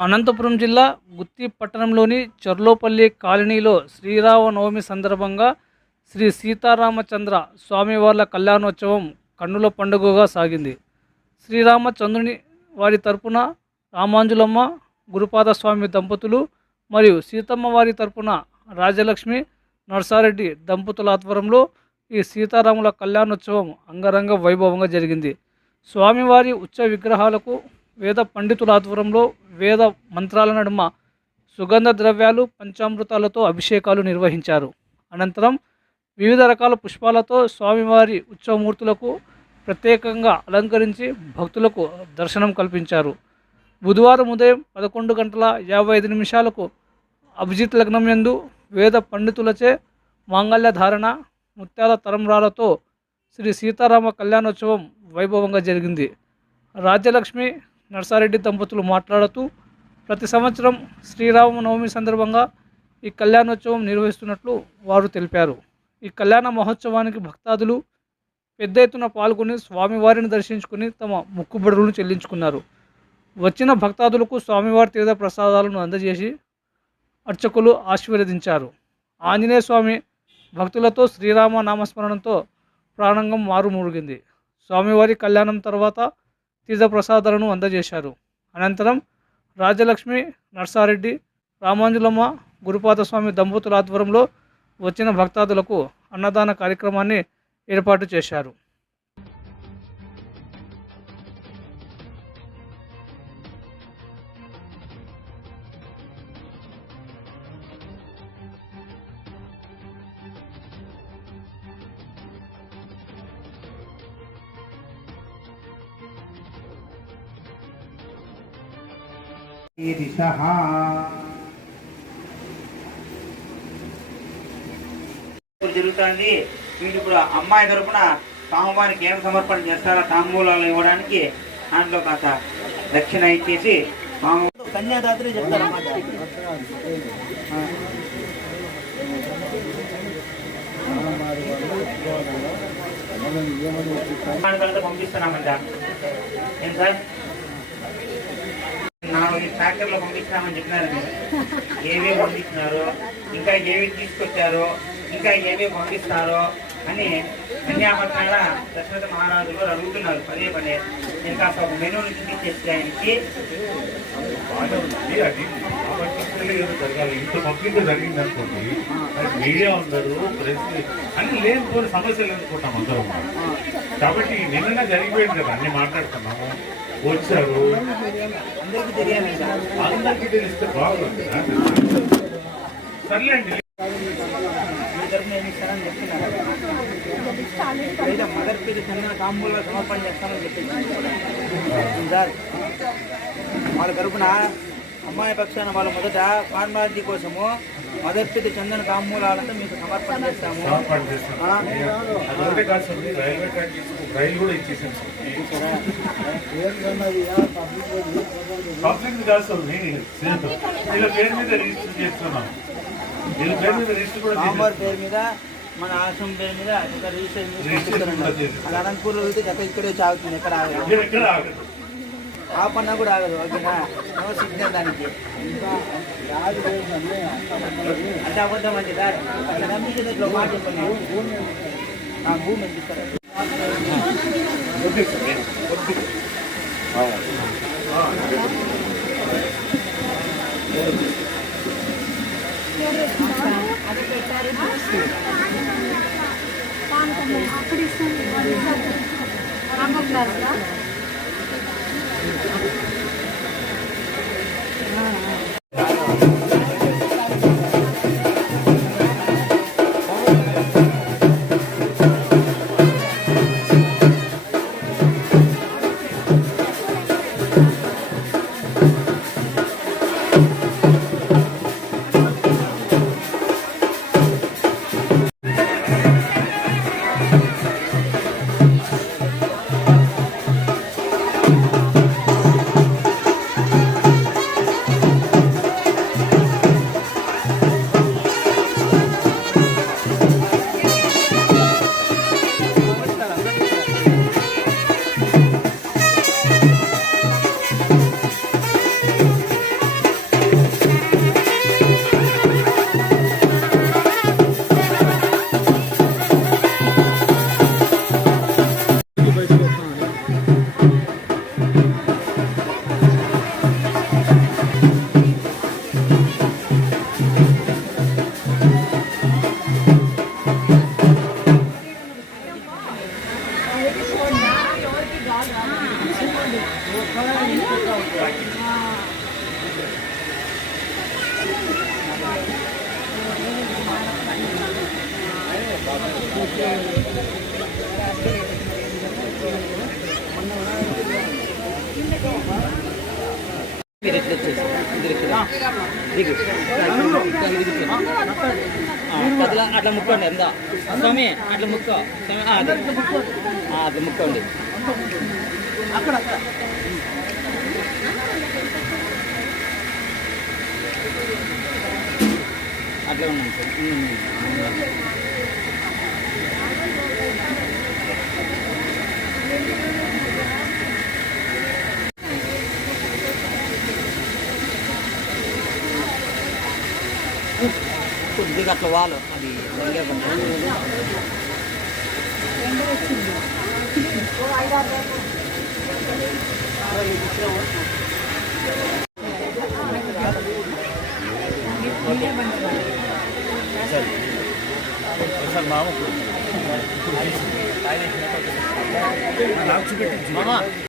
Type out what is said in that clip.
అనంతపురం జిల్లా గుత్తి పట్టణంలోని చర్లోపల్లి కాలనీలో శ్రీరామనవమి సందర్భంగా శ్రీ సీతారామచంద్ర స్వామివార్ల కళ్యాణోత్సవం కన్నుల పండుగగా సాగింది. శ్రీరామచంద్రుని వారి తరపున రామాంజులమ్మ గురుపాద స్వామి దంపతులు మరియు సీతమ్మ వారి తరపున రాజలక్ష్మి నర్సారెడ్డి దంపతుల ఆధ్వర్యంలో ఈ సీతారాముల కళ్యాణోత్సవం అంగరంగ వైభవంగా జరిగింది. స్వామివారి ఉచ్చ విగ్రహాలకు వేద పండితుల ఆధ్వర్యంలో వేద మంత్రాల నడుమ సుగంధ ద్రవ్యాలు పంచామృతాలతో అభిషేకాలు నిర్వహించారు. అనంతరం వివిధ రకాల పుష్పాలతో స్వామివారి ఉత్సవమూర్తులకు ప్రత్యేకంగా అలంకరించి భక్తులకు దర్శనం కల్పించారు. బుధవారం ఉదయం పదకొండు గంటల యాభై ఐదు నిమిషాలకు అభిజిత్ లగ్నం యందు వేద పండితులచే మాంగళ్య ధారణ ముత్యాల తరంరాలతో శ్రీ సీతారామ కళ్యాణోత్సవం వైభవంగా జరిగింది. రాజ్యలక్ష్మి నర్సారెడ్డి దంపతులు మాట్లాడుతూ ప్రతి సంవత్సరం శ్రీరామనవమి సందర్భంగా ఈ కళ్యాణోత్సవం నిర్వహిస్తున్నట్లు వారు తెలిపారు. ఈ కళ్యాణ మహోత్సవానికి భక్తాదులు పెద్ద ఎత్తున పాల్గొని స్వామివారిని దర్శించుకుని తమ మొక్కుబడులను చెల్లించుకున్నారు. వచ్చిన భక్తాదులకు స్వామివారి తీర్థ ప్రసాదాలను అందజేసి అర్చకులు ఆశీర్వదించారు. ఆంజనేయ స్వామి భక్తులతో శ్రీరామ నామస్మరణంతో ప్రాణంగం మారుమూరిగింది. స్వామివారి కళ్యాణం తర్వాత తీర్థప్రసాదాలను అందజేశారు. అనంతరం రాజలక్ష్మి నర్సారెడ్డి రామాంజులమ్మ గురుపాద స్వామి దంపతుల ఆధ్వర్యంలో వచ్చిన భక్తాదులకు అన్నదాన కార్యక్రమాన్ని ఏర్పాటు చేశారు. దిశః జరుగుతుంది. వీళ్ళు ఇప్పుడు అమ్మాయి తరపున స్వామివారికి ఏం సమర్పణ చేస్తారో తాంబూలాలు ఇవ్వడానికి దాంట్లో కాస్త దక్షిణ ఇచ్చేసి కన్యాదాత్రి కానుకలతో పంపిస్తున్నామంట. ఏం సార్? నాలుగు ట్రాక్టర్లు పంపించామని చెప్పినారు మీరు ఏమేమి పంపించినారు ఇంకా ఏమేమి తీసుకొచ్చారు ఇంకా ఏమేమి పంపిస్తారో అని కన్యాపట్నాల దశరథ మహారాజులు వారు అడుగుతున్నారు పదే పదే. నేను కాస్త ఒక మెనూని చూపించేసి ఆయనకి. బాగానే ఉంది అది ఆ పర్టికులర్లీ ఏదో జరగాలి. ఇంత పబ్లిక్ జరిగింది అనుకోండి అది మీడియా ఉన్నారు ప్రెస్ అన్ని లేనిపోయిన సమస్యలు అనుకుంటాం అందరం. కాబట్టి నిన్న జరిగిపోయింది కదా అన్ని మాట్లాడుతున్నాము వచ్చారు అందరికీ తెలియాలి ఇంకా. అందరికీ తెలిస్తే బాగుంది సర్లేండి తరఫున మదర్ పేరు చందన తాంబూల సమర్పణ చేస్తామని చెప్పేసి సార్ వాళ్ళ తరపున అమ్మాయి పక్షాన వాళ్ళు మొదట కాన్వార్జీ కోసము పేరు చందన తాంబూలాలతో మీకు సమర్పణ చేస్తాము. రైలు కూడా ఇచ్చేసాం సార్. పబ్లిక్ కాదు సార్ నేను వీళ్ళ పేరు మీద రిజిస్టర్ చేస్తున్నాం. వీళ్ళ పేరు మీద రిజిస్టర్ కూడా స్వామివారి చేసేస్తాం. పేరు మీద మన ఆశ్రమం పేరు మీద ఒక. అది అనంతపూర్లో అయితే ఇక్కడే చాగుతుంది ఎక్కడ ఆగదు. ஆஃப் பண்ணால் கூட ஆகுது ஓகேண்ணா நோ சிக்னல் தான் அது அபத்தம் வந்து சார் அந்த நம்பிக்கை இதில் மாற்றம் பண்ணுவோம் ஆ பூமி சார் அப்படி சார். நம்ம Thank you. అట్లా ముక్కండి ఎంత స్వామి అట్లా ముక్క అది ముక్కండి అక్కడ అక్కడ అట్లా ముక్కండి సార్ కొద్దిగా అట్లా వాళ్ళు అది 마음 없고. 죽을 때 마마.